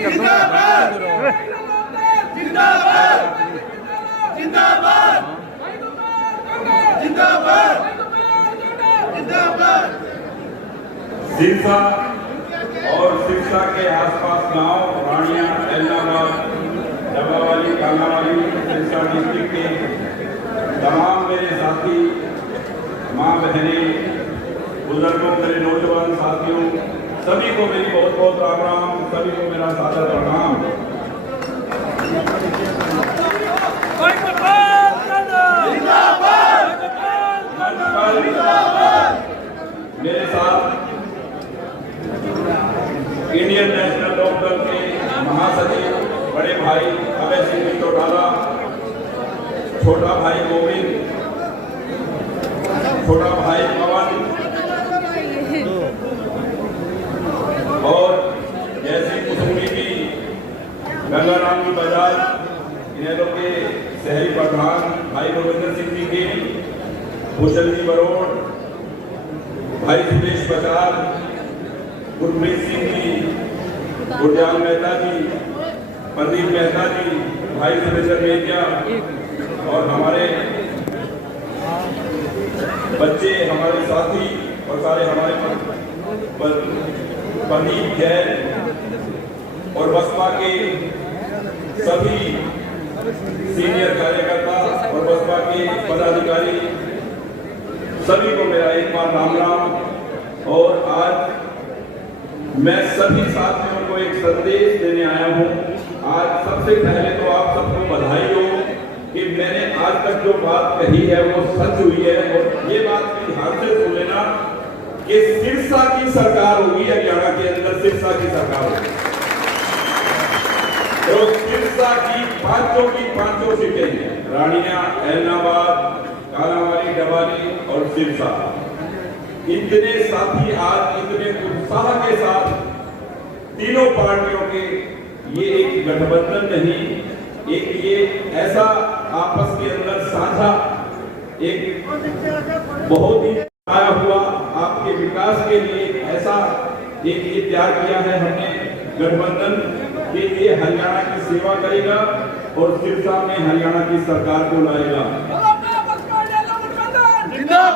ऐसे कर दो। सिरसा और सिरसा के आसपास गांव रानिया, एलनाबाद, डबावाली, कालावाली, सिरसा डिस्ट्रिक्ट के तमाम मेरे साथी, माँ बहनें, बुजुर्गों, मेरे नौजवान साथियों, सभी को मेरी बहुत बहुत राम राम, सभी को मेरा सादर प्रणाम। मेरे साथ इंडियन नेशनल लोकदल के महासचिव बड़े भाई अभय सिंह चौटाला, छोटा भाई गोविंद, छोटा भाई पवन और जैसी कुसुमी की गंगाराम की बजाज, इन्हें के शहरी प्रधान भाई गोविंदर सिंह जी की, भूषण जी बरोड़, भाई सुरेश बचार, गुरप्रीत सिंह जी, गुरदयाल मेहता जी, प्रदीप मेहता जी, भाई सुरेंद्र मेहता और हमारे बच्चे, हमारे साथी और सारे हमारे प्रदीप जैन और बसपा के सभी सीनियर कार्यकर्ता और बसपा के पदाधिकारी, सभी को मेरा एक बार राम राम। और आज मैं सभी साथियों को एक संदेश देने आया हूं। आज सबसे पहले तो आप सबको बधाई हो कि मैंने आज तक जो बात कही है वो सच हुई है। और ये बात भी ध्यान से सुन लेना कि सिरसा की सरकार होगी, हरियाणा के अंदर सिरसा की सरकार होगी। तो सिरसा की पांचों सीटें हैं, रानिया, एलनाबाद, कालावाली, डबाली और सिरसा। इतने साथी आज इतने उत्साह के साथ तीनों पार्टियों के, ये एक गठबंधन नहीं, एक ये ऐसा आपस के अंदर साझा एक बहुत ही आया हुआ आपके विकास के लिए ऐसा एक ये तैयार किया है हमने गठबंधन कि ये हरियाणा की सेवा करेगा और सिरसा में हरियाणा की सरकार को लाएगा।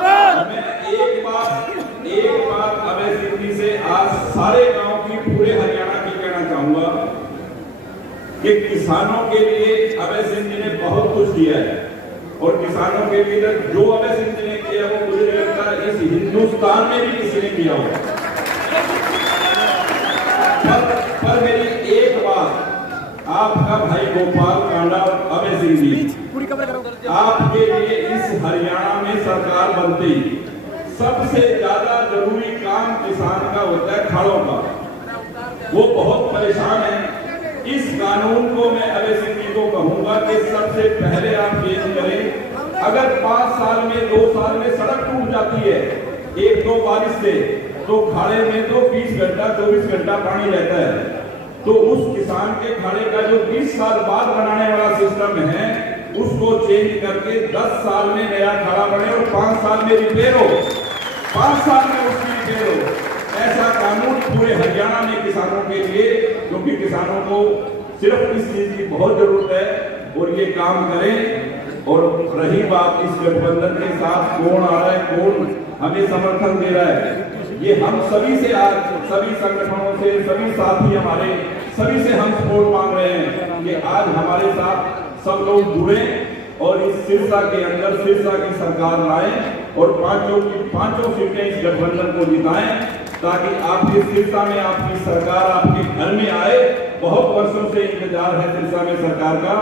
मैं एक बात अभय सिंह जी से आज सारे गांव की, पूरे हरियाणा की कहना चाहूंगा कि किसानों के लिए अभय सिंह जी ने बहुत कुछ किया है। और किसानों के लिए जो अभय सिंह जी ने किया वो मुझे नहीं लगता इस हिंदुस्तान में भी किसी ने किया होगा। पर मेरी एक बात, आपका भाई गोपाल कांडा अभय सिंह जी, आपके लिए इस हरियाणा में सरकार बनती सबसे ज्यादा जरूरी काम किसान का होता है खाड़ों का। वो बहुत परेशान है। इस कानून को मैं अभय सिंह जी को कहूंगा कि सबसे पहले आप चेंज करें। अगर 5 साल में 2 साल में सड़क टूट जाती है 1-2 बारिश से, तो खाड़े में तो 20 घंटा 24 घंटा पानी रहता है। तो उस किसान के खाड़े का जो 20 साल बाद बनाने वाला सिस्टम है उसको चेंज करके 10 साल में नया खाड़ा बने और 5 साल में रिपेयर हो, 5 साल में उसकी रिपेयर हो। ऐसा कानून पूरे हरियाणा में किसानों के लिए, क्योंकि किसानों को सिर्फ इस चीज की बहुत जरूरत है और ये काम करें। और रही बात इस गठबंधन के साथ कौन आ रहा है, कौन हमें समर्थन दे रहा है, ये हम सभी से, आज सभी संगठनों से, सभी साथी हमारे, सभी से हम सपोर्ट मांग रहे हैं कि आज हमारे साथ सब लोग जुड़े और इस सिरसा के अंदर सिरसा की सरकार लाएं और पांचों सीटें इस गठबंधन को जिताएं, ताकि आपके सिरसा में आपकी सरकार आपके घर में आए। बहुत वर्षों से इंतजार है सिरसा में सरकार का।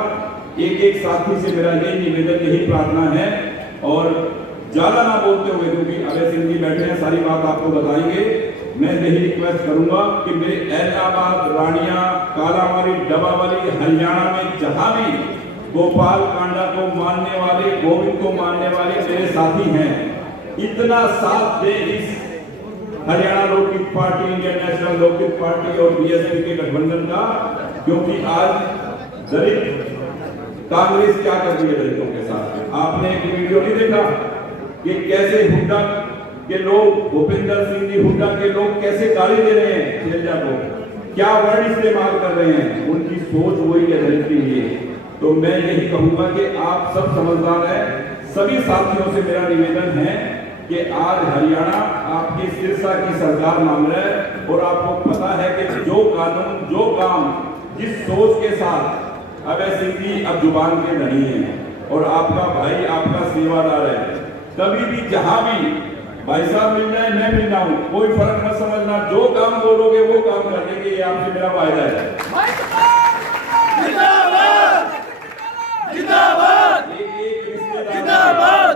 एक साथी से मेरा यही निवेदन, यही प्रार्थना है। और ज्यादा ना बोलते हुए, क्योंकि अभय सिंह जी बैठे हैं, सारी बात आपको बताएंगे, मैं यही रिक्वेस्ट करूंगा कि मेरे एलनाबाद, रानिया, कालावाली, डबावाली, हरियाणा में जहां भी गोपाल कांडा को मानने वाले, गोविंद को मानने वाले मेरे साथी हैं, इतना साथ दे इस Haryana Lokhit party, Indian national लोकहित पार्टी और बीएसपी के गठबंधन का। क्योंकि आज दलित कांग्रेस क्या कर रही है दलितों के साथ। आपने एक वीडियो नहीं देखा कि कैसे हुड्डा के लोग, भूपेंद्र सिंह जी हुड्डा के लोग कैसे गाली दे रहे हैं शैलजा को, क्या वर्ड इस्तेमाल कर रहे हैं, उनकी सोच वही गलत की है। तो मैं यही कहूंगा कि आप सब समझदार हैं। सभी साथियों से मेरा निवेदन है कि आज हरियाणा आपकी सिरसा की सरकार मांग रहा है और आपको पता है कि जो कानून, जो काम, जिस सोच के साथ अभय सिंह जी अब जुबान के नहीं है और आपका भाई आपका सेवादार है, कभी भी जहां भी भाई साहब मिल जाए, मैं मिल जाऊं, कोई फर्क मत समझना, जो काम बोलोगे वो काम कर देंगे, ये आपसे मेरा वायदा है।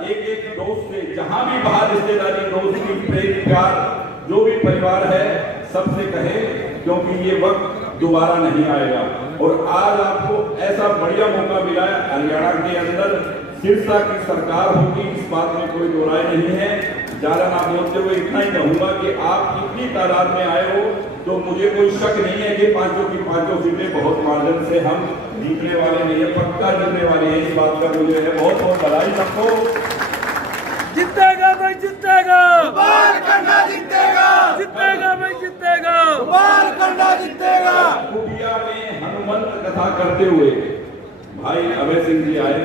एक दोस्त से, जहां भी बाहर रिश्तेदारी, दोस्ती, प्रेम, प्यार, जो भी परिवार है, सबसे कहे, क्योंकि ये वक्त दोबारा नहीं आएगा। और आज आपको ऐसा बढ़िया मौका मिला है, हरियाणा के अंदर सिरसा की सरकार होगी, इस बात में कोई दो राय नहीं है। ज्यादा ना बोलते हुए इतना ही कहूंगा कि आप इतनी तादाद में आए हो तो मुझे कोई शक नहीं है कि पांचों की पांचों सीटें बहुत मार्जिन से हम जीतने वाले नहीं है, पक्का जीतने वाले हैं। इस बात का मुझे है बहुत बहुत बधाई सबको। जीतेगा भाई, जीतेगा गोपालकांडा जीतेगा, जीतेगा भाई, जीतेगा गोपालकांडा जीतेगा। कुटिया में हनुमंत कथा करते हुए भाई अभय सिंह जी आए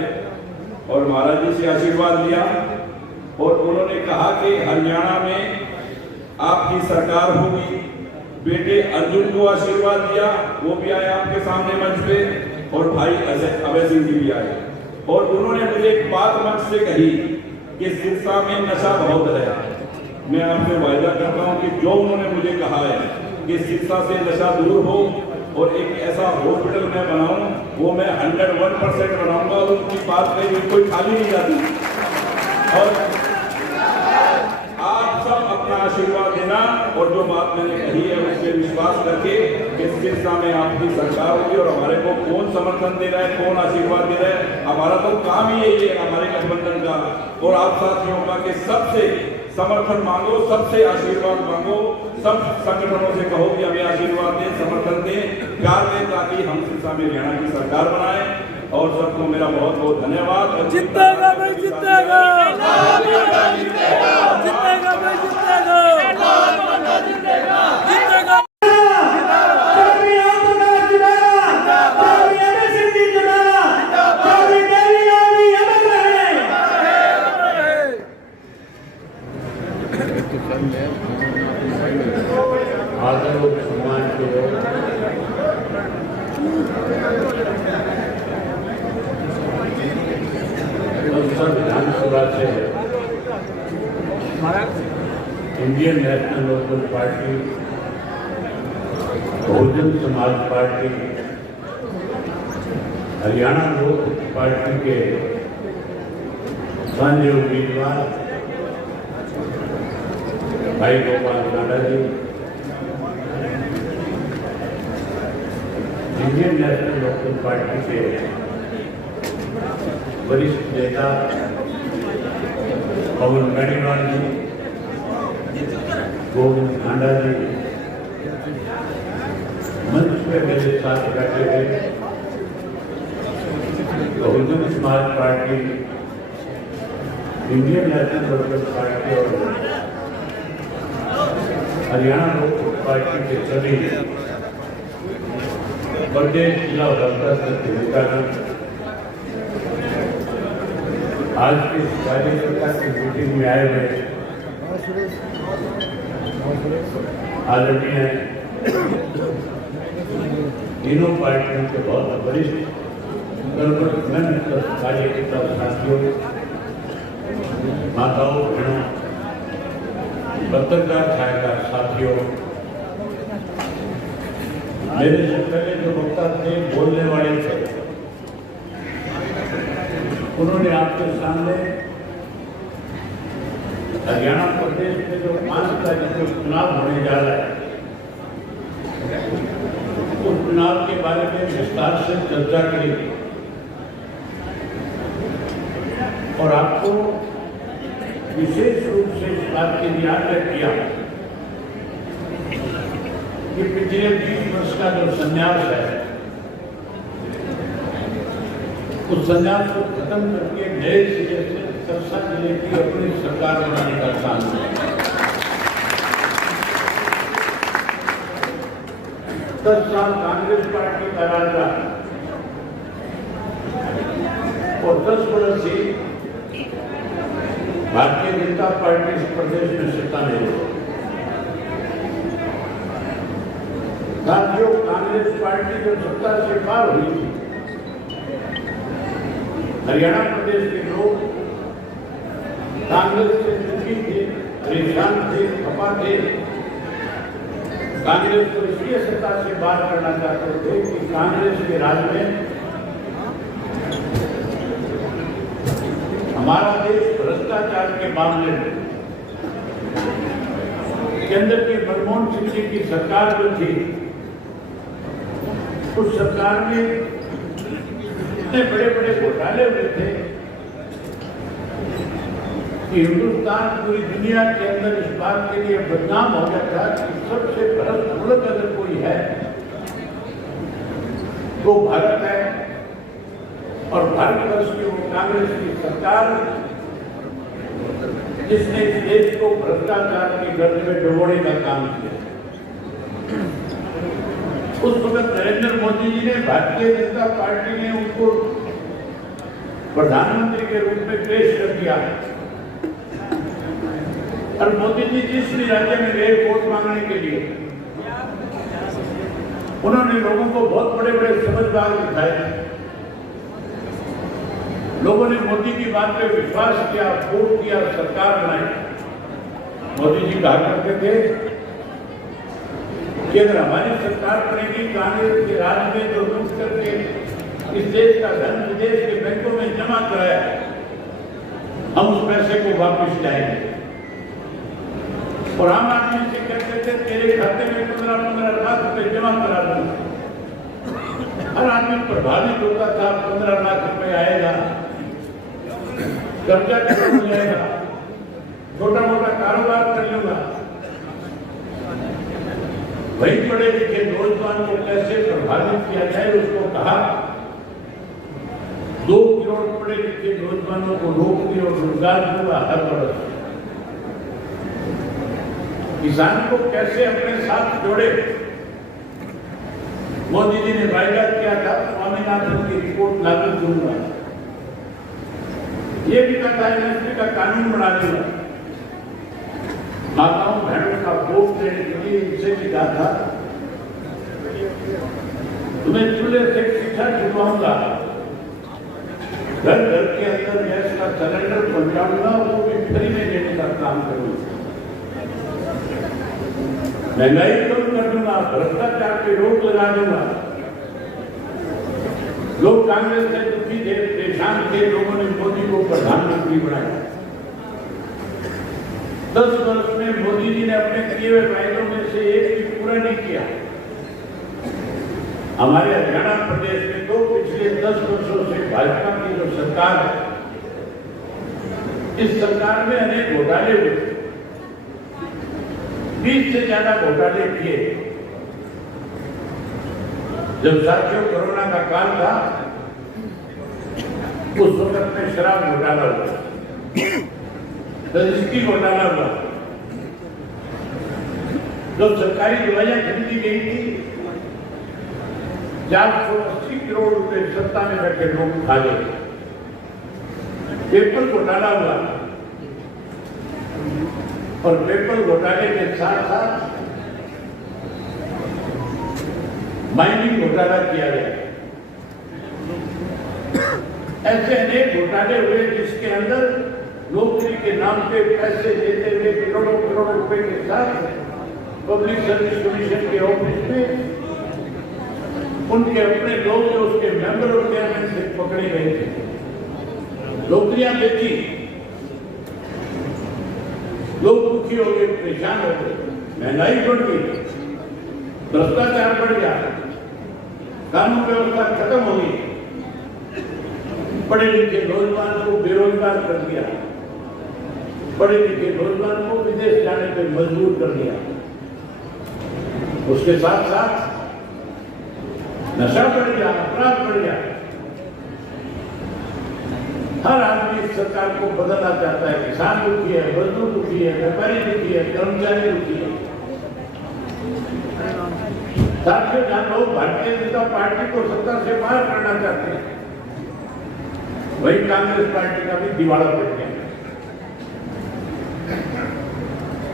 और महाराज जी से आशीर्वाद लिया और उन्होंने कहा कि हरियाणा में आपकी सरकार होगी। बेटे अर्जुन को आशीर्वाद दिया, वो भी आए आपके सामने मंच पे, और भाई अभय सिंह जी भी आए और उन्होंने मुझे एक बात मंच से कही कि सिरसा में नशा बहुत है। मैं आपसे वायदा करता हूं कि जो उन्होंने मुझे कहा है कि सिरसा से नशा दूर हो और एक ऐसा हॉस्पिटल मैं बनाऊं, वो मैं 101% बनाऊंगा और उनकी बात में कोई खाली नहीं जाती। और आप सब अपना आशीर्वाद देना और जो बात मैंने कही है उससे विश्वास करके कि सिरसा में आपकी सरकार होगी और हमारे को कौन समर्थन दे रहा है, कौन आशीर्वाद दे रहा है, हमारा तो काम ही यही है, हमारे गठबंधन का और आप साथियों का कि सबसे समर्थन मांगो, सबसे आशीर्वाद मांगो, सब संगठनों से कहो कि हमें आशीर्वाद दें, समर्थन दें, प्यार दें, ताकि हम सिरसा में हरियाणा की सरकार बनाएं। और सबको मेरा बहुत बहुत धन्यवाद। जीतेगा भाई, जीतेगा गोपालकांडा जीतेगा, जीतेगा भाई, जीतेगा गोपालकांडा जीतेगा, जीतेगा। आदर सम्मान के विधानसभा से Indian national local party, Bahujan Samaj party, Haryana लोक पार्टी के साझे उम्मीदवार भाई गोपालकांडा जी, इंडियन नेशनल लोकल पार्टी के वरिष्ठ नेता पवन बेनीवाल जी, गोविंद कांडा जी, मंच पे मेरे साथ बैठे हुए Bahujan Samaj party, Indian national local party और हरियाणा लोक पार्टी के सभी प्रदेश जिला नेतागण आज के कार्यकर्ता की मीटिंग में आए हुए आदरणीय तीनों पार्टियों के बहुत वरिष्ठ कार्यकर्ता साथियों, माताओं, बहनों, पत्रकार छायाकार साथियों, मेरे से पहले जो वक्ता थे, बोलने वाले थे, उन्होंने आपके सामने हरियाणा प्रदेश में जो 5 तारीख को चुनाव होने जा रहा है, उस चुनाव के बारे में विस्तार से चर्चा करी और आपको विशेष रूप से इस बात के लिए आग्रह किया कि पिछले 20 वर्ष का जो संन्यास है, उस संन्यास को खत्म करके नए सिरे से सिरसा जिले की अपनी सरकार बनाने का काम है। 10 साल कांग्रेस पार्टी का राज रहा और 10 वर्ष ही भारतीय जनता पार्टी इस प्रदेश में सत्ता में रही। साथियों, कांग्रेस पार्टी जो सत्ता से पार हुई थी, हरियाणा प्रदेश के लोग कांग्रेस से दुखी थे, परेशान थे, खपा थे। कांग्रेस को इसलिए सत्ता से बाहर करना चाहते थे कि कांग्रेस के राज में हमारा देश भ्रष्टाचार के मामले में केंद्र की मनमोहन सिंह जी की सरकार जो थी, उस सरकार में इतने बड़े बड़े घोटाले हुए थे कि हिंदुस्तान पूरी दुनिया के अंदर इस बात के लिए बदनाम हो गया था कि सबसे भ्रष्ट मुल्क अगर कोई है तो भारत है। और भारतवर्ष की वो कांग्रेस की सरकार जिसने इस देश को भ्रष्टाचार के गर्त में डुबोने का काम किया। उस वक्त नरेंद्र मोदी जी ने, भारतीय जनता पार्टी ने उनको प्रधानमंत्री के रूप में पेश कर दिया और मोदी जी जिस भी राज्य में गए वोट मांगने के लिए, उन्होंने लोगों को बहुत बड़े बड़े समझदार दिखाए। लोगों ने मोदी की बात पे विश्वास किया, वोट किया, सरकार बनाई। मोदी जी कहा करते थे कि अगर हमारी सरकार बनेगी, कांग्रेस के राज में जो लूट करके इस देश का धन विदेश के बैंकों में जमा कराया, हम उस पैसे को वापस लाएंगे। और आम आदमी से कहते थे तेरे खाते में 15-15 लाख रुपए जमा करा दूंगा। हर आदमी प्रभावित होता था, 15 लाख रुपए आएगा, कर्जा खत्म हो जाएगा, छोटा मोटा कारोबार कर लूंगा। वही पढ़े लिखे नौजवान को कैसे प्रभावित किया जाए, उसको कहा 2 करोड़ पढ़े लिखे नौजवानों को नौकरी और रोजगार दूंगा हर वर्ष। किसान को कैसे अपने साथ जोड़े, मोदी जी ने वायदा किया था, स्वामीनाथन की रिपोर्ट लागू करूंगा। ये भी कहा था एमएसपी का कानून बना दूंगा। माताओं बहनों का वोट देने के लिए इनसे भी कहा था तुम्हें चूल्हे से शिक्षा छुपाऊंगा, घर घर के अंदर गैस का सिलेंडर पहुंचाऊंगा, वो भी फ्री में देने का काम करूंगा। महंगाई कम कर दूंगा, भ्रष्टाचार पे रोक लगा दूंगा। लोग कांग्रेस से दुखी थे, परेशान थे, लोगों ने मोदी को प्रधानमंत्री बनाया। 10 वर्ष में मोदी जी ने अपने किए हुए वायदों में से एक भी पूरा नहीं किया। हमारे हरियाणा प्रदेश में तो पिछले 10 वर्षों से भाजपा की जो सरकार है, इस सरकार में अनेक घोटाले हुए, 20 से ज्यादा घोटाले किए। जब साथियों कोरोना का काल था, उस वक्त में शराब घोटाला हुआ, रजिस्ट्री घोटाला हुआ। जो सरकारी दवाइयां खरीदी गई थी, 480 करोड़ रुपए सत्ता में बैठे लोग खा गए। पेपर घोटाला हुआ और पेपर घोटाले के साथ साथ माइनिंग घोटाला किया गया। ऐसे अनेक घोटाले हुए जिसके अंदर नौकरी के नाम पे पैसे देते हुए करोड़ों करोड़ रुपए के साथ पब्लिक सर्विस कमीशन के ऑफिस में उनके अपने लोग जो उसके मेंबर और चेयरमैन से पकड़े गए थे, नौकरियां बेची, लोग दुखी हो गए, परेशान हो गए, महंगाई बढ़ गई, भ्रष्टाचार बढ़ गया, कानून व्यवस्था खत्म हो गई, पढ़े लिखे नौजवान को बेरोजगार कर दिया, पढ़े लिखे नौजवान को विदेश जाने पर मजबूर कर दिया। उसके साथ साथ नशा बढ़ गया, अपराध बढ़ गया। हर आदमी इस सरकार को बदलना चाहता है। किसान दुखी है, मजदूर दुखी है, व्यापारी दुखी है, कर्मचारी दुखी है। साथियों, जहां लोग भारतीय जनता पार्टी को सत्ता से बाहर करना चाहते हैं, वही कांग्रेस पार्टी का भी दिवाला पड़ गया।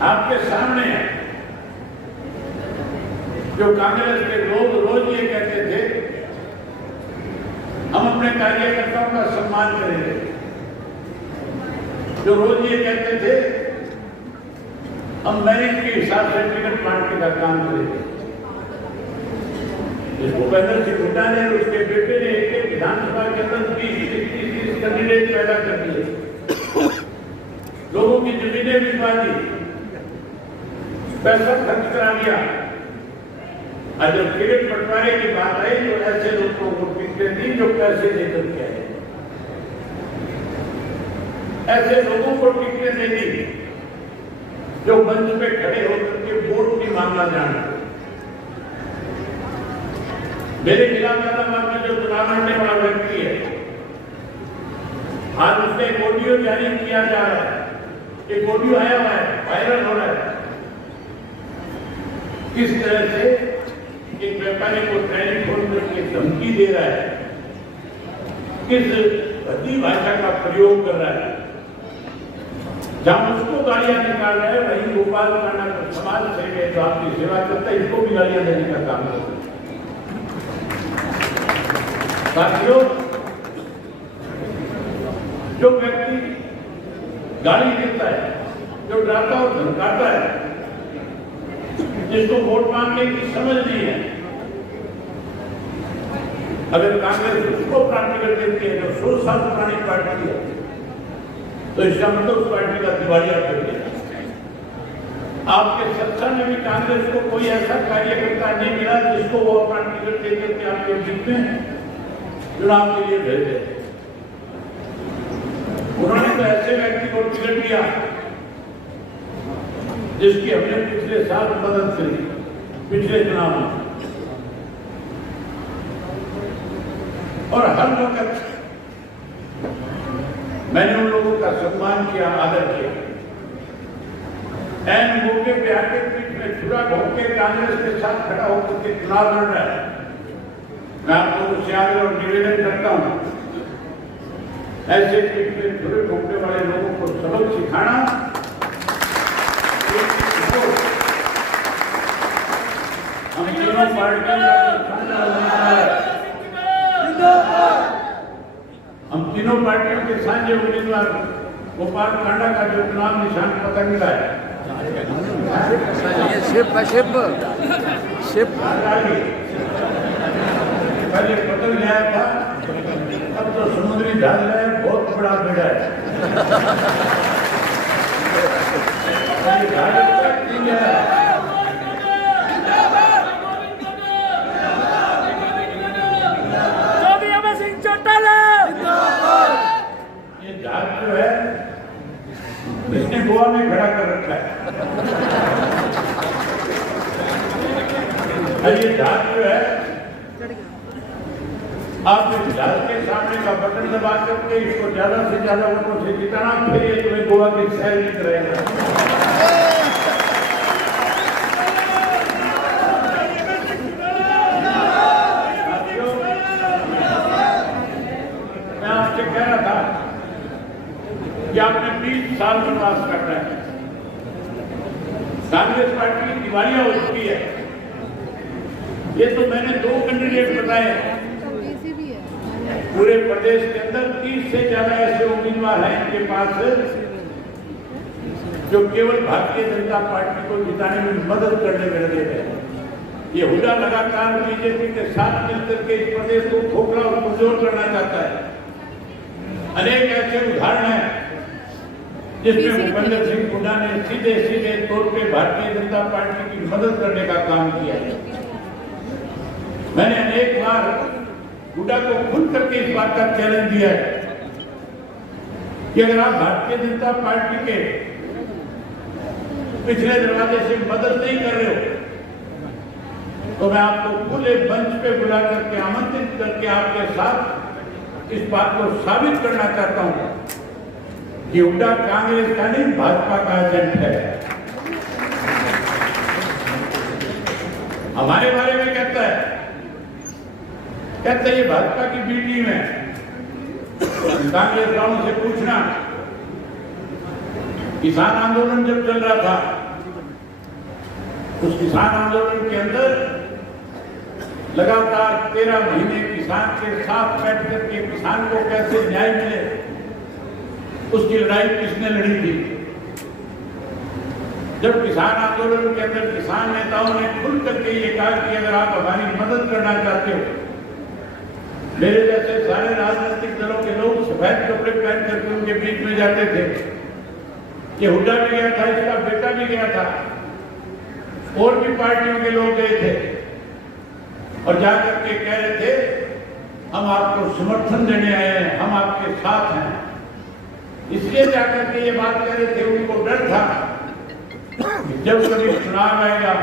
आपके सामने जो कांग्रेस के लोग रोज ये कहते थे, हम अपने कार्यकर्ताओं का सम्मान करेंगे, जो रोज ये कहते थे हम मेरिट के हिसाब से टिकट बांटने का काम करेंगे, भूपेंद्र सिंह हुड्डा ने और उसके बेटे ने एक विधानसभा के अंदर 20-30 कैंडिडेट पैदा कर दिए, लोगों की जमीनें बिकवा दी, पैसा खर्च करा दिया। और जब टिकट बंटवारे की बात आई तो ऐसे लोगों को टिकटें दी जो पैसे देकर के आए, ऐसे लोगों को टिकटें नहीं दी जो मंच पे खड़े होकर के वोट की मांगना जानते। मेरे खिलाफ में जो चुनाव लड़ने वाला व्यक्ति है, आज उसका एक ऑडियो जारी किया जा रहा है, एक ऑडियो आया हुआ है, वायरल हो रहा है, किस तरह से एक व्यापारी को टेलीफोन करके धमकी दे रहा है, किस भद्दी भाषा का प्रयोग कर रहा है। जहां उसको गालियां निकाल रहा है, वही गोपाल कांडा समाज से जो आपकी सेवा करता है, इसको भी गालियां देने का काम करता है। साथियों, जो व्यक्ति गाली देता है, जो डराता और धमकाता है, जिसको वोट मांगने की समझ नहीं है, अगर कांग्रेस उसको प्राप्त देती है जो 100 साल पुरानी पार्टी है, तो इसका मतलब उस पार्टी का दिवालिया कर दिया। आपके सत्ता में भी कांग्रेस को कोई ऐसा कार्यकर्ता नहीं मिला जिसको वो अपना टिकट देकर के आपके बीच में चुनाव के लिए भेजे। उन्होंने तो ऐसे व्यक्ति को टिकट दिया जिसकी हमने पिछले साल मदद करी, पिछले चुनाव में, और हर वक्त मैंने उन लोगों का सम्मान किया, आदर किया। एन मौके पे आके पीठ में छुरा घोंक के कांग्रेस के साथ खड़ा होकर के चुनाव लड़ रहा है। मैं आप लोगों से आग्रह और निवेदन करता हूं, ऐसे पीठ में छुरे घोंकने वाले लोगों को सबक सिखाना, हम तीनों पार्टियों के साझे उम्मीदवार गोपाल कांडा का जो चुनाव निशान पता मिला है, पहले पतंग लाया था, अब तो समुद्री जहाज लाया, बहुत बड़ा बेड़ा है। ये जहाज जो है इसने गोवा में खड़ा कर रखा है। ये जहाज जो है, आप इस जहाज के सामने का बटन दबा करके इसको ज्यादा से ज्यादा वोटों से जिताना, फिर ये तुम्हें गोवा की सैर नहीं करेगा। मैं आपसे कह रहा था कि आपने 20 साल वनवास करना है। कांग्रेस पार्टी की दिवालिया हो चुकी है। ये तो मैंने 2 कैंडिडेट बताए हैं। पूरे प्रदेश के अंदर 30 से ज्यादा ऐसे उम्मीदवार हैं इनके पास जो केवल भारतीय जनता पार्टी को जिताने में मदद करने में लगे हैं। ये हुड्डा लगातार बीजेपी के साथ मिलकर के इस प्रदेश को खोखला और कमजोर करना चाहता है। अनेक ऐसे उदाहरण हैं जिसमें भूपेंद्र सिंह हुड्डा ने सीधे तौर पे भारतीय जनता पार्टी की मदद करने का काम किया है। मैंने अनेक बार हुड्डा को खुद करके इस बात का चैलेंज दिया है कि अगर आप भारतीय जनता पार्टी के पिछले दरवाजे से मदद नहीं कर रहे हो तो मैं आपको खुले मंच पे बुला करके आमंत्रित करके आपके साथ इस बात को साबित करना चाहता हूं कि हुड्डा कांग्रेस का नहीं, भाजपा का एजेंट है। हमारे बारे में कहता है ये भाजपा की बी टीम है। कांग्रेस वालों से पूछना, किसान आंदोलन जब चल रहा था, उस किसान आंदोलन के अंदर लगातार 13 महीने किसान के साथ बैठ करके किसान को कैसे न्याय मिले, उसकी लड़ाई किसने लड़ी थी? जब किसान आंदोलन के अंदर किसान नेताओं ने खुल करके ये कहा कि अगर आप हमारी मदद करना चाहते हो, मेरे जैसे सारे राजनीतिक दलों के लोग सफेद कपड़े पहन करके उनके बीच में जाते थे। ये हुड्डा भी गया था, इसका बेटा भी गया था, और भी पार्टियों के लोग गए थे और जाकर के कह रहे थे हम आपको समर्थन देने आए हैं, हम आपके साथ हैं। इसलिए जाकर के ये बात कह रहे थे, उनको डर था जब कभी चुनाव आएगा,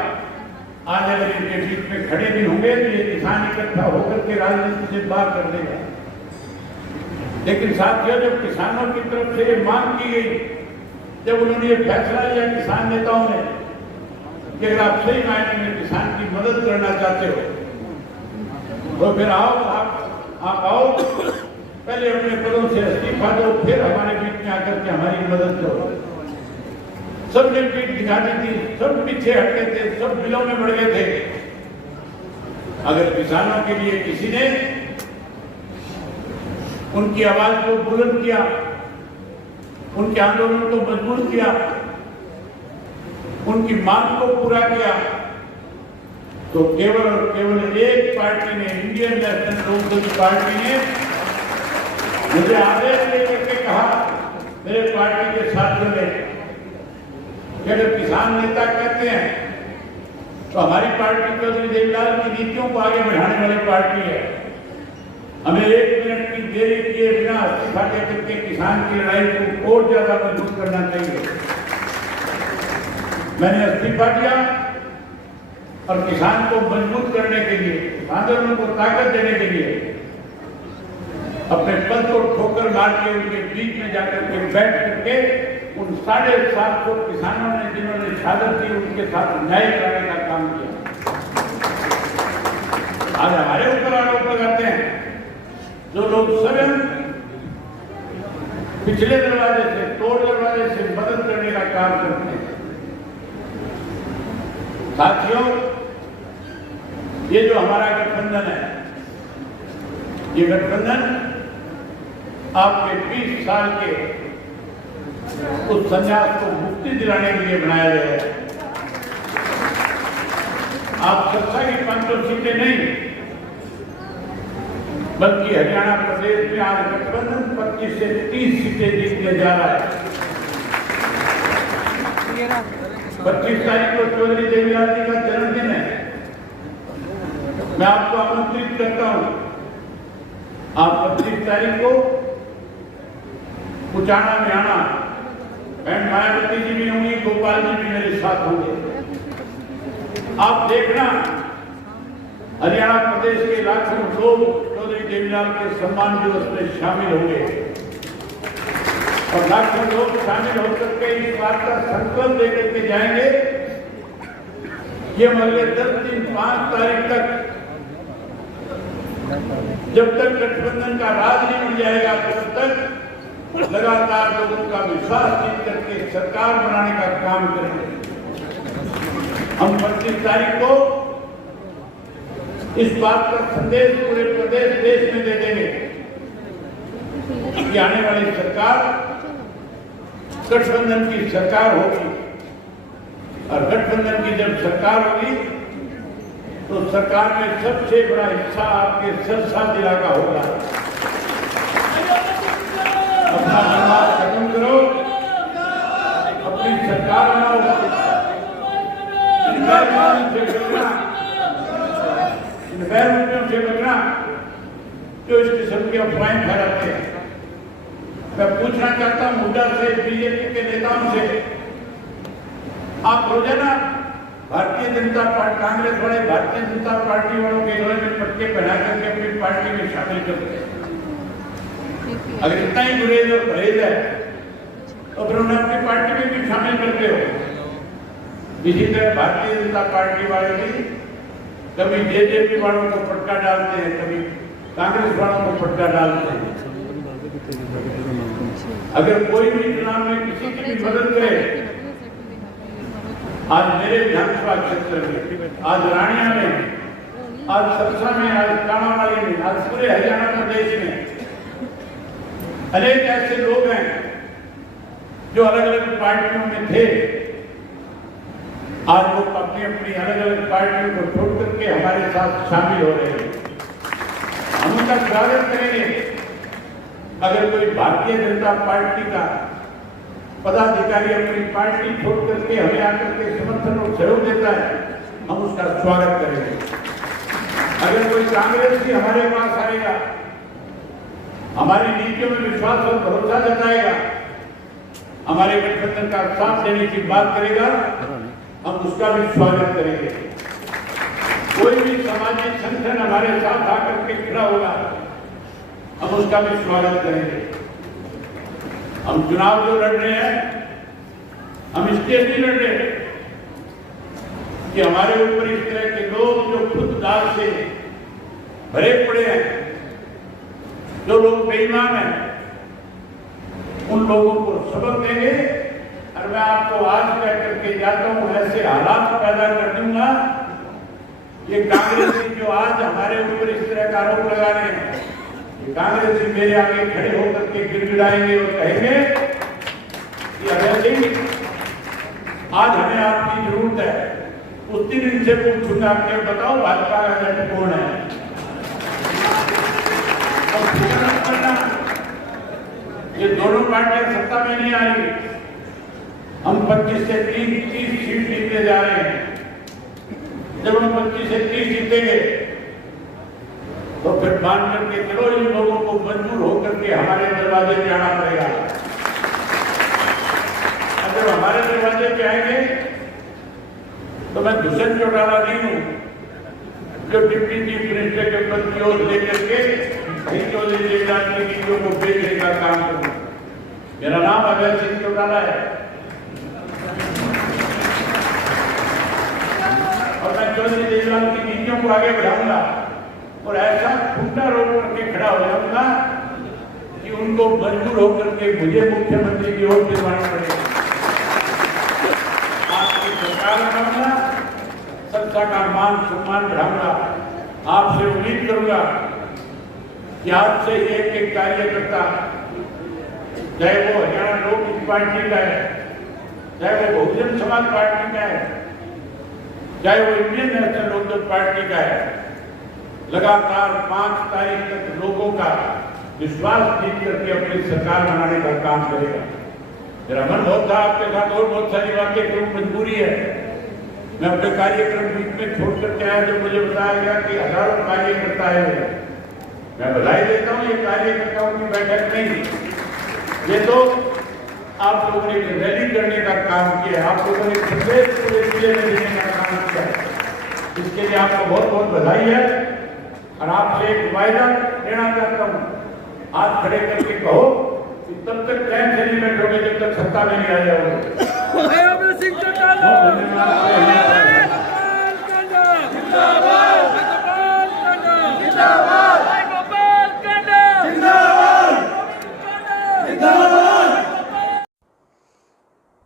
आज अगर इनके बीच में खड़े भी होंगे तो ये किसान इकट्ठा होकर के राजनीति से बाहर कर देगा। लेकिन साथियों, जब किसानों की तरफ से ये मांग की गई, जब उन्होंने ये फैसला लिया किसान नेताओं ने कि अगर आप सही मायने में किसान की मदद करना चाहते हो तो फिर आओ, आप आओ, पहले अपने पदों से इस्तीफा दो, फिर हमारे बीच में आकर के हमारी मदद करो। सबने पीठ दिखा दी थी, सब पीछे हटके थे, सब बिलों में बढ़ गए थे। अगर किसानों के लिए किसी ने उनकी आवाज को बुलंद किया, उनके आंदोलन को मजबूत किया, उनकी मांग को पूरा किया, तो केवल और केवल एक पार्टी ने, इंडियन नेशनल लोकदल पार्टी ने मुझे आदेश लेकर के कहा, मेरे पार्टी के साथियों ने, कि अगर किसान नेता कहते हैं तो हमारी पार्टी चौधरी देवीलाल की नीतियों को आगे बढ़ाने वाली पार्टी है, हमें 1 मिनट की देरी किए बिना इस्तीफा देकर के किसान की लड़ाई को और ज्यादा मजबूत करना चाहिए। मैंने इस्तीफा दिया और किसान को मजबूत करने के लिए, आंदोलन को ताकत देने के लिए अपने पद को ठोकर मार के उनके बीच में जाकर के बैठ करके उन 750 किसानों ने जिन्होंने शहादत दी, उनके साथ न्याय कराने का काम किया। आज हमारे ऊपर आरोप लगाते हैं जो लोग स्वयं पिछले दरवाजे से, तोड़ दरवाजे से मदद करने का काम करते हैं। साथियों, ये जो हमारा गठबंधन है, ये गठबंधन आपके 20 साल के उस संन्यास को मुक्ति दिलाने के लिए बनाया गया है। आप सत्ता की 500 सीटें नहीं, बल्कि हरियाणा प्रदेश में आज गठबंधन 25 से 30 सीटें जीतने जा रहा है। 25 तारीख को चौधरी देवीलाल जी का जन्मदिन है। मैं आपको आमंत्रित करता हूं, आप 25 तारीख को कुचाना में आना। बहन मायावती जी भी होंगी, गोपाल जी भी मेरे साथ होंगे। आप देखना, हरियाणा प्रदेश के लाखों लोग चौधरी देवीलाल के सम्मान दिवस में शामिल होंगे और लाखों लोग शामिल होकर के इस बात का संकल्प लेकर के जाएंगे कि हम अगले 10 दिन 5 तारीख तक, जब तक गठबंधन का राज नहीं मिल जाएगा, तब तक लगातार लोगों का विश्वास जीत करके सरकार बनाने का काम करेंगे। हम 25 तारीख को इस बात का संदेश पूरे प्रदेश देश में दे देंगे कि आने वाली सरकार गठबंधन की सरकार होगी और गठबंधन की जब सरकार होगी तो सरकार में सबसे बड़ा हिस्सा आपके सरसा जिला का होगा। अपना निर्माण खत्म करो, अपनी सरकार बनाओ, इन गैरमुद्दों से बचना जो इस किस्म की अफवाहें फैलाते हैं। मैं पूछना चाहता हूं हुड्डा से, बीजेपी के नेताओं से, आप रोजाना भारतीय जनता पार्टी, कांग्रेस वाले भारतीय जनता पार्टी वालों के गले में पट्टे पहना करके अपनी पार्टी में शामिल करते हैं। अगर इतना ही गुरेज और परहेज है तो फिर उन्हें अपनी पार्टी में भी शामिल करते हो। इसी तरह भारतीय जनता पार्टी वाले भी कभी जेजेपी वालों को पटका डालते हैं, कभी कांग्रेस वालों को पटका डालते हैं। अगर कोई भी चुनाव में किसी की भी मदद करे, आज मेरे विधानसभा क्षेत्र में, आज रानिया में, आज सरसा में, आज कामावाली में, आज पूरे हरियाणा प्रदेश में अनेक ऐसे लोग हैं जो अलग अलग पार्टियों में थे। आज वो अपनी अपनी अलग अलग पार्टियों को छोड़ करके हमारे साथ शामिल हो रहे हैं। हम उनका स्वागत करेंगे। अगर कोई भारतीय जनता पार्टी का पदाधिकारी अपनी पार्टी छोड़ करके हमें आकर के समर्थन और सहयोग देता है, हम उसका स्वागत करेंगे। अगर कोई कांग्रेस भी हमारे पास आएगा, हमारी नीतियों में विश्वास और भरोसा जताएगा, हमारे गठबंधन का साथ देने की बात करेगा, हम उसका भी स्वागत करेंगे। कोई भी सामाजिक संगठन हमारे साथ आकर के खड़ा होगा, हम उसका भी स्वागत करेंगे। हम चुनाव जो लड़ रहे हैं, हम इसलिए नहीं लड़ रहे कि हमारे ऊपर इस तरह के लोग जो खुद दाल से भरे पड़े हैं, जो लोग बेईमान हैं, उन लोगों को सबक देंगे। और मैं आपको आज कह करके जाता हूं, ऐसे हालात पैदा कर दूंगा, ये कांग्रेसी जो आज हमारे ऊपर इस तरह का आरोप लगा रहे हैं, ये कांग्रेसी मेरे आगे खड़े होकर के गिड़गिड़ाएंगे और कहेंगे कि अजय सिंह, आज हमें आपकी जरूरत है। उस दिन इनसे पूछूंगा कि बताओ भाजपा का एजेंट कौन है। और फिक्र मत करना, ये दोनों पार्टियां सत्ता में नहीं आई। हम 25 से 30 सीट जीतने जा रहे हैं। जब हम 25 से 30 जीतेंगे तो फिर मान करके चलो, इन लोगों को मजबूर होकर के हमारे दरवाजे पे आना पड़ेगा। अगर हमारे दरवाजे पे आएंगे तो मैं दुष्यंत चौटाला नहीं हूं जो डिप्टी चीफ मिनिस्टर के पद की ओर लेकर के नीतियों को बेचने का काम करूं। मेरा नाम अजय सिंह चौटाला है और मैं चौधरी देवीलाल की नीतियों को आगे बढ़ाऊंगा और ऐसा खूंटा रोक करके खड़ा हो जाऊंगा कि उनको मजबूर होकर के मुझे मुख्यमंत्री की ओर दिलवानी पड़ेगी। आपकी सरकार बनाऊंगा, संस्था का मान सम्मान बढ़ाऊंगा। आपसे उम्मीद करूंगा कि आपसे एक एक कार्यकर्ता, चाहे वो हरियाणा लोक पार्टी का है, चाहे वो बहुजन समाज पार्टी का है, चाहे वो इंडियन नेशनल लोकदल पार्टी का है, लगातार 5 तारीख तक लोगों का विश्वास जीत करके अपनी सरकार बनाने का काम करेगा। मेरा मन बहुत था आपके साथ और बहुत सारी बातें करूं, मजबूरी है। मैं अपने कार्यक्रम बीच में छोड़ करके आया जब मुझे बताया गया कि हजारों कार्यकर्ता आए। मैं बधाई देता हूं, ये कार्यकर्ताओं की बैठक नहीं, ये तो आप लोगों ने रैली करने का काम किया, आप लोगों ने संदेश पूरे जिले में देने का काम किया। इसके लिए आपको बहुत बहुत बधाई है। और आपसे एक वायदा देना चाहता हूं, हाथ खड़े करके कहो कि तब तक चैन से नहीं बैठोगे जब तक सत्ता में नहीं आ जाओगे। अजय सिंह चौटाला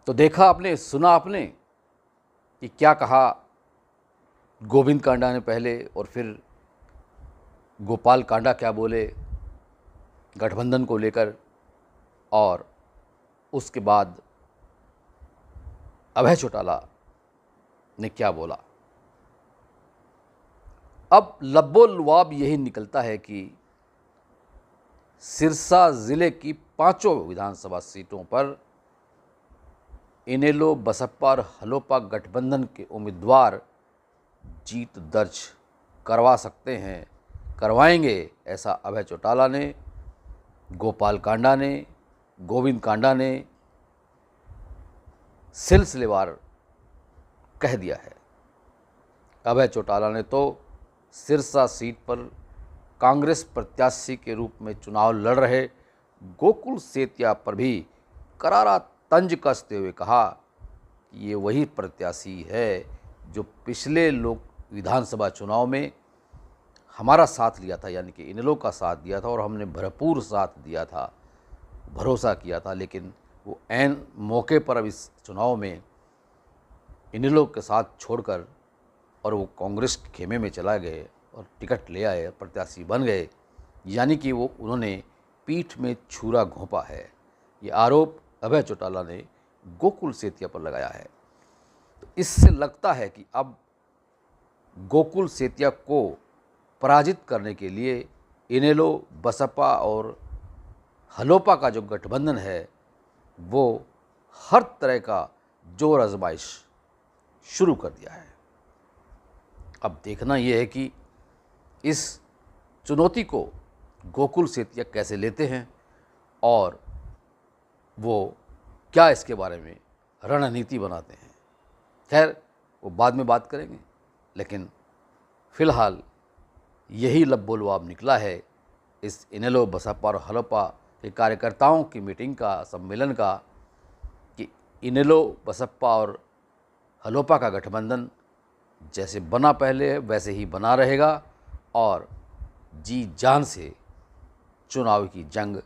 तो देखा आपने, सुना आपने कि क्या कहा गोविंद कांडा ने पहले और फिर गोपाल कांडा क्या बोले गठबंधन को लेकर, और उसके बाद अभय चौटाला ने क्या बोला। अब लब्बो लुआब यही निकलता है कि सिरसा ज़िले की 5 विधानसभा सीटों पर इनेलो, बसपा और हलोपा गठबंधन के उम्मीदवार जीत दर्ज करवा सकते हैं, करवाएंगे, ऐसा अभय चौटाला ने, गोपाल कांडा ने, गोविंद कांडा ने सिलसिलेवार कह दिया है। अभय चौटाला ने तो सिरसा सीट पर कांग्रेस प्रत्याशी के रूप में चुनाव लड़ रहे गोकुल सेतिया पर भी करारा तंज कसते हुए कहा कि ये वही प्रत्याशी है जो पिछले विधानसभा चुनाव में हमारा साथ लिया था, यानी कि इनेलो का साथ दिया था और हमने भरपूर साथ दिया था, भरोसा किया था। लेकिन वो ऐन मौके पर अब इस चुनाव में इनेलो के साथ छोड़कर और वो कांग्रेस के खेमे में चला गए और टिकट ले आए, प्रत्याशी बन गए, यानी कि वो उन्होंने पीठ में छुरा घोंपा है। ये आरोप अभय चौटाला ने गोकुल सेतिया पर लगाया है। तो इससे लगता है कि अब गोकुल सेतिया को पराजित करने के लिए इनेलो, बसपा और हलोपा का जो गठबंधन है वो हर तरह का जोर आजमाइश शुरू कर दिया है। अब देखना ये है कि इस चुनौती को गोकुल सेतिया कैसे लेते हैं और वो क्या इसके बारे में रणनीति बनाते हैं। खैर, वो बाद में बात करेंगे, लेकिन फ़िलहाल यही लबोलवाब निकला है इस इनेलो, बसपा और हलोपा के कार्यकर्ताओं की मीटिंग का, सम्मेलन का, कि इनेलो, बसपा और हलोपा का गठबंधन जैसे बना पहले वैसे ही बना रहेगा और जी जान से चुनाव की जंग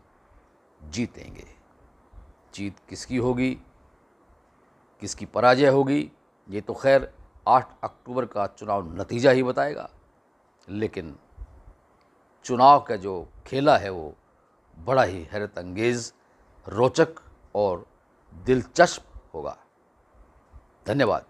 जीतेंगे। जीत किसकी होगी, किसकी पराजय होगी, ये तो खैर 8 अक्टूबर का चुनाव नतीजा ही बताएगा। लेकिन चुनाव का जो खेला है वो बड़ा ही हैरत अंगेज़, रोचक और दिलचस्प होगा। धन्यवाद।